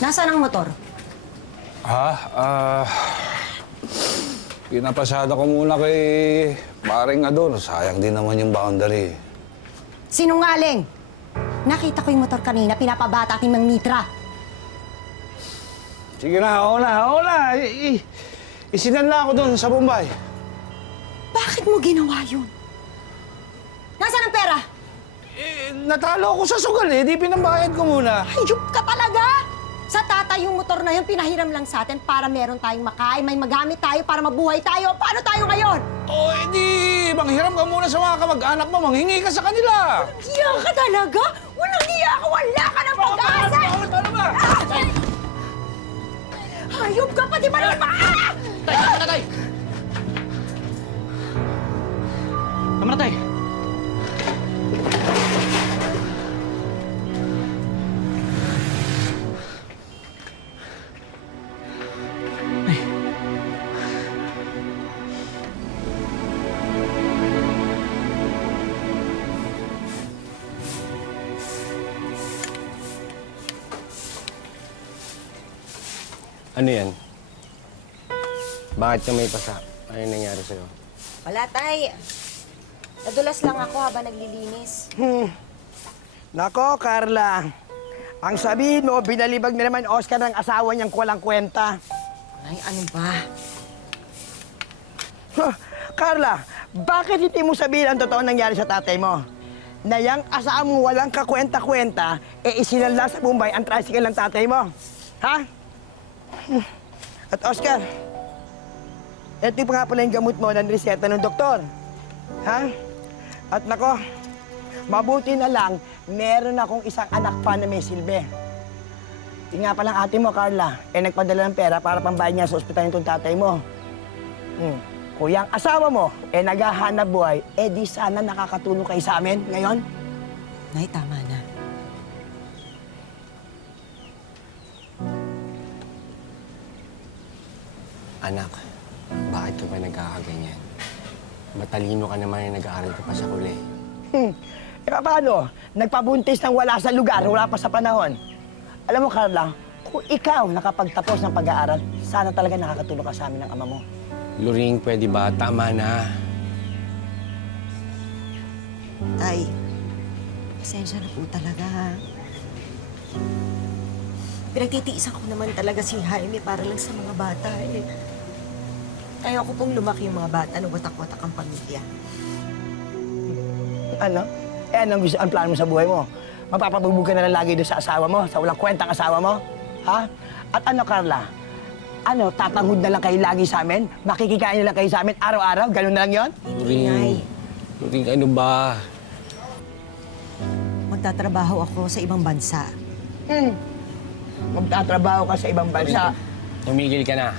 Nasaan ang motor? Pinapasada ko muna kay paring Ador. Sayang din naman yung boundary. Sinungaling! Nakita ko yung motor kanina, pinapabata ating Mang Mitra. Sige na, ako na. Isinanla ako doon sa Bombay. Bakit mo ginawa yun? Nasaan ang pera? Natalo ako sa sugal di pinambayad ko muna. Hayop ka talaga! Sa tatay yung motor na yun, pinahiram lang sa atin para meron tayong makain, may magamit tayo para mabuhay tayo. Paano tayo ngayon? Manghiram ka muna sa mga kamag-anak mo, manghingi ka sa kanila. Hiya ka talaga? Walang hiya ka, wala ka ng pag-asa! Paano ba? Hayop ka, pati ba naman Tay! Tama na, tay! Ano yan? Bakit ka may pasa? Ano yung nangyari sa'yo? Wala, tay. Nadulas lang ako habang naglilinis. Nako, Carla. Ang sabihin mo, binalibag na naman Oscar ng asawa niyang walang kwenta. Ay, ano ba? Huh, Carla, bakit hindi mo sabihin ang totoo nangyari sa tatay mo? Na yung asawa mo walang kakwenta-kwenta, isinala sa Bombay ang tricycle ng tatay mo. Ha? At Oscar, ito pa nga pala yung gamot mo na reseta ng doktor. Ha? At nako, mabuti na lang, meron akong isang anak pa na may silbi. Yung nga palang ate mo, Carla, nagpadala ng pera para pambayad niya sa ospital nitong tatay mo. Kuya, ang asawa mo, naghahanap buhay, di sana nakakatulong kayo sa amin ngayon. Nay, tama na. Anak, bakit ka ba nagkakaganyan? Matalino ka naman yung nag-aaral ka pa sa kuli. Paano? Nagpabuntis ng wala sa lugar, wala pa sa panahon. Alam mo, Carla, kung ikaw nakapagtapos ng pag-aaral, sana talaga nakakatulong ka sa amin ng ama mo. Luring, pwede ba? Tama na. Tay, pasensya na po talaga, ha? Pinagtitiisan ko naman talaga si Jaime para lang sa mga bata, eh. Ayoko pong lumaki yung mga bata na watak-watak ang pamilya. Ano? Anong gusto ang plano mo sa buhay mo? Mapapabugbog ka na lang lagi doon sa asawa mo, sa walang kwentang asawa mo? Ha? At ano, Carla? Ano, tatanghod na lang kayo lagi sa amin? Makikikain na lang kayo sa amin araw-araw? Ganun na lang yon? Luring, Luring, ano ba? Magtatrabaho ako sa ibang bansa. Magtatrabaho ka sa ibang bansa. Tumigil ka na.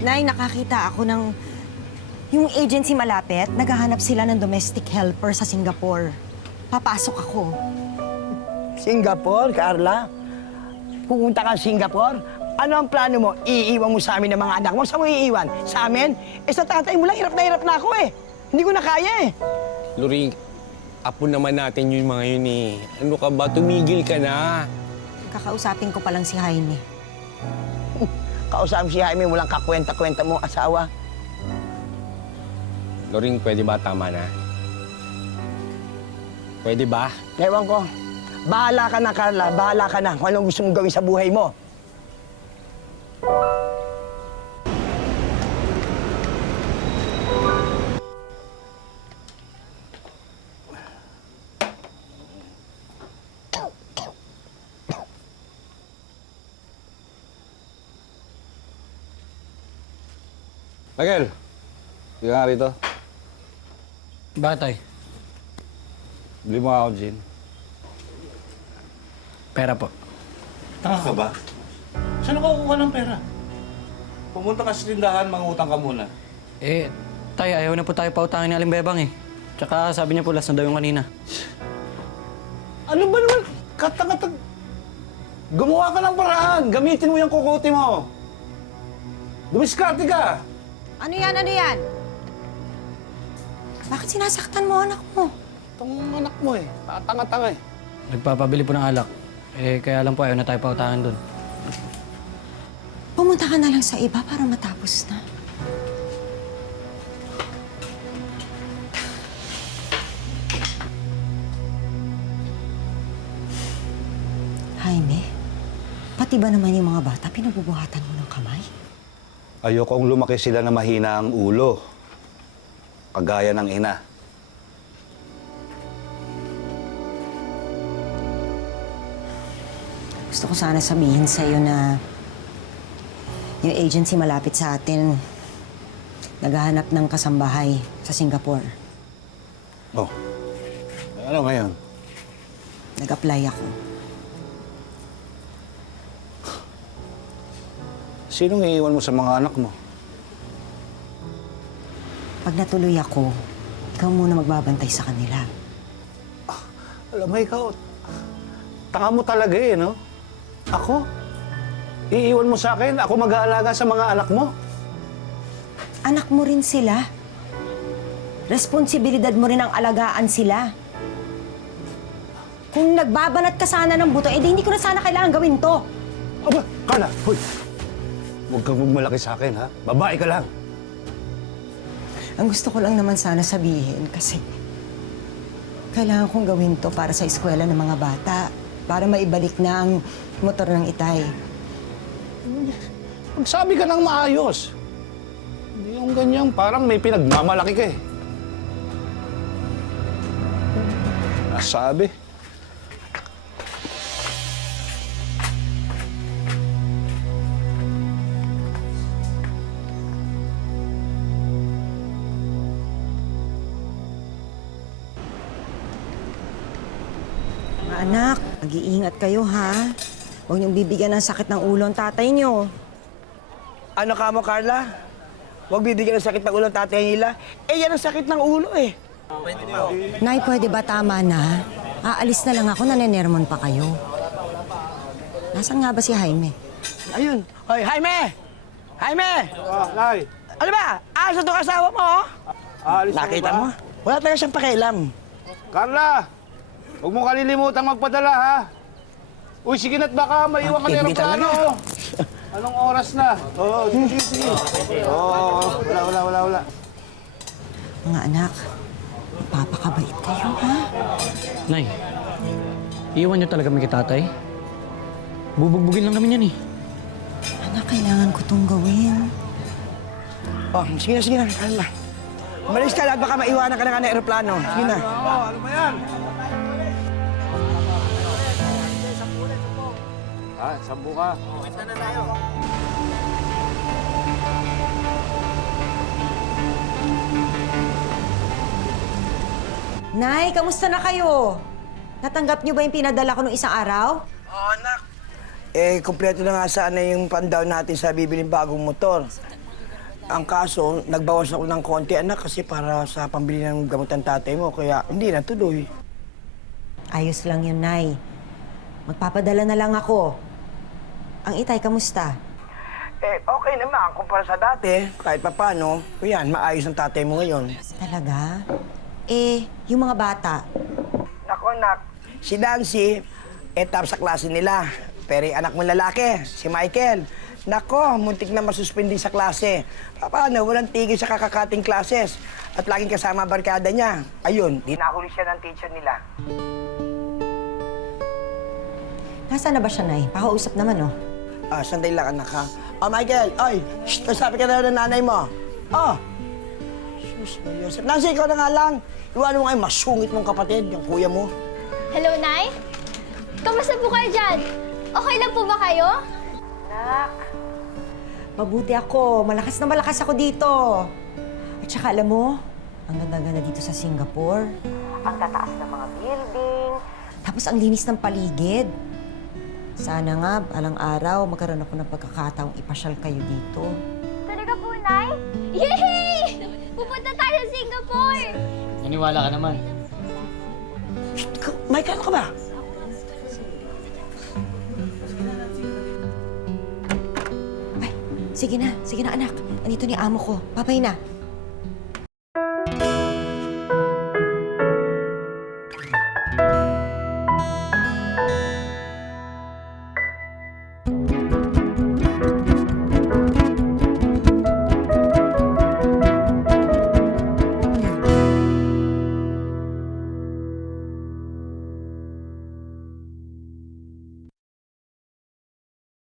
Nay, nakakita ako ng... Yung agency malapit, naghahanap sila ng domestic helper sa Singapore. Papasok ako. Singapore, Carla? Pupunta ka sa Singapore? Ano ang plano mo? Iiwan mo sa amin ng mga anak mo? Saan mo iiwan? Sa amin? Sa tatay mo lang, hirap na ako eh. Hindi ko na kaya eh. Luring, apo naman natin yung mga yun eh. Ano ka ba? Tumigil ka na. Kakausapin ko pa lang si Jaime. Kausap si Jaime, walang kakwenta-kwenta mo asawa. Luring, pwede ba? Tama na. Pwede ba? Ewan ko. Bahala ka na, Carla. Bahala ka na kung anong gusto mong gawin sa buhay mo. Miguel, hindi ka nga rito. Bakit, tay? Bili mo ako, gin. Pera po. Tanga ka ba? Saan ako kukuha ng pera? Pumunta ka sa tindahan, mangutang ka muna. Tay, ayaw na po tayo pautangin ni Aling Bebang eh. Tsaka sabi niya po last na daw yung kanina. Ano ba naman? Katang-katang... Gumawa ka ng paraan. Gamitin mo yung kukuti mo. Dumiskarte ka. Ano yan? Ano yan? Bakit sinasaktan mo anak mo? Itong anak mo eh. Tanga-tanga eh. Nagpapabili po ng alak. Eh, kaya lang po ayaw na tayo pautangin doon. Pumunta ka na lang sa iba para matapos na. Jaime, pati ba naman yung mga bata pinabubuhatan mo ng kamay? Ayokong lumaki sila na mahina ang ulo. Kagaya ng ina. Gusto ko sana sabihin sa'yo na yung agency malapit sa atin naghahanap ng kasambahay sa Singapore. Oh, ano ngayon? Nag-apply ako. Sinong iiwan mo sa mga anak mo? Pag natuloy ako, ikaw muna magbabantay sa kanila. Alam mo, ikaw, tanga mo talaga eh, no? Ako? Iiwan mo sa akin? Ako mag-aalaga sa mga anak mo? Anak mo rin sila. Responsibilidad mo rin ang alagaan sila. Kung nagbabanat ka sana ng buto, edi hindi ko na sana kailangan gawin to. Aba, Carla, hoy! Huwag kang magmalaki sa akin, ha? Babae ka lang. Ang gusto ko lang naman sana sabihin kasi kailangan kong gawin to para sa eskwela ng mga bata. Para maibalik na ang motor ng itay. Magsabi ka ng maayos. Hindi yung ganyan, parang may pinagmamalaki ka eh. Nasabi. Mga anak, mag-iingat kayo ha. Huwag niyong bibigyan ng sakit ng ulo ang tatay niyo. Ano ka mo, Carla? Huwag bibigyan ng sakit ng ulo ang tatay nila. Eh, yan ang sakit ng ulo eh. Nay, pwede ba tama na? Aalis na lang ako, nanenermon pa kayo. Nasaan nga ba si Jaime? Ayun. Hoy, Jaime! Jaime! Nay. Ano ba? Alis na itong asawa mo, oh? Alis Nakita mo? Wala talaga siyang pakialam. Carla! Huwag mo kalilimutang magpadala, ha? Uy, sige na't baka maiwan ka ng Hindi talaga. aeroplano. Anong oras na? Oo, sige. Oo, wala. Mga anak, papakabait kayo ha? Nay, iwan niyo talaga kami kay tatay? Bubugbugin lang kami yan eh. Anak, kailangan ko tong gawin. Oh, sige na, Carla. Malis ka lang, baka maiwanan ka na nga ng aeroplano. Sige na. Ano ba yan? Ha, sambu ka. Nay, kamusta na kayo? Natanggap niyo ba yung pinadala ko nung isang araw? Oo, anak. Eh, kompleto na nga sana yung pan-down natin sa bibiling bagong motor. Ang kaso, nagbawas ako ng konti, anak, kasi para sa pambili ng gamot ng tatay mo, kaya hindi na tuloy. Ayos lang yun, Nay. Magpapadala na lang ako. Ang itay, kamusta? Eh, okay naman, kumpara sa dati, kahit papano, yan, maayos ang tatay mo ngayon. Talaga? Eh, yung mga bata, Nako, anak, si Nancy, top sa klase nila. Pero yung anak mo lalaki, si Michael, nako, muntik na masuspindi sa klase. Paano, walang tigil sa kakakating classes. At laging kasama ang barkada niya. Ayun, dinahuli siya ng teacher nila. nasaan na ba siya, Nay? Pakausap naman, oh. Sandali lang, anak, ha? Michael, oy, shh, sabi ka na ng nanay mo. Sus, Joseph. Nancy, ikaw na nga lang. Iwanan mo kayo, masungit mong kapatid, yung kuya mo. Hello, Nay? Kamusta po kayo dyan? Okay lang po ba kayo? Mabuti ako. Malakas na malakas ako dito. At saka, alam mo, ang ganda-ganda dito sa Singapore. Ang tataas ng mga building. Tapos ang linis ng paligid. Sana nga, alang araw, magkaroon ako ng pagkakataong ipasyal kayo dito. Talaga po, Nay? Yay! Pupunta tayo sa Singapore! Naniwala ka naman. Shh, Michael, ano ka ba? Ay, sige na anak. Andito ni amo ko. Babay na.